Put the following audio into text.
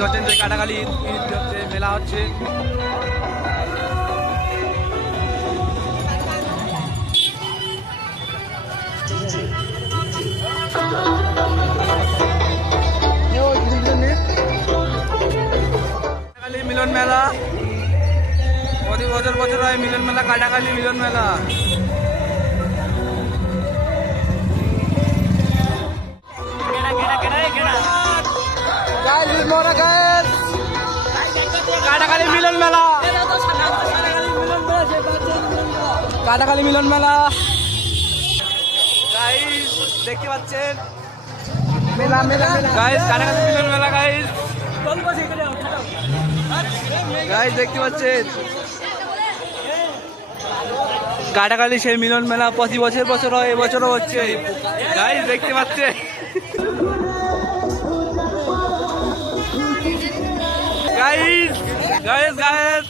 দেখতে পাচ্ছেন যে কাটাখালি মেলা হচ্ছে। কাটাখালি মিলন মেলা প্রতি বছর হয় মিলন মেলা, কাটাখালি মিলন মেলা। কাটাখালি মিলন মেলা, কাটাখালি মিলন মেলা গাইস দেখতে পাচ্ছেন। গাইস কাটাখালি মিলন মেলা গাইস, গাইস দেখতে পাচ্ছেন কাটাখালি সেই মিলন মেলা প্রতি বছর হয়, এবছরও হচ্ছে গাইস দেখতে পাচ্ছেন। Guys guys guys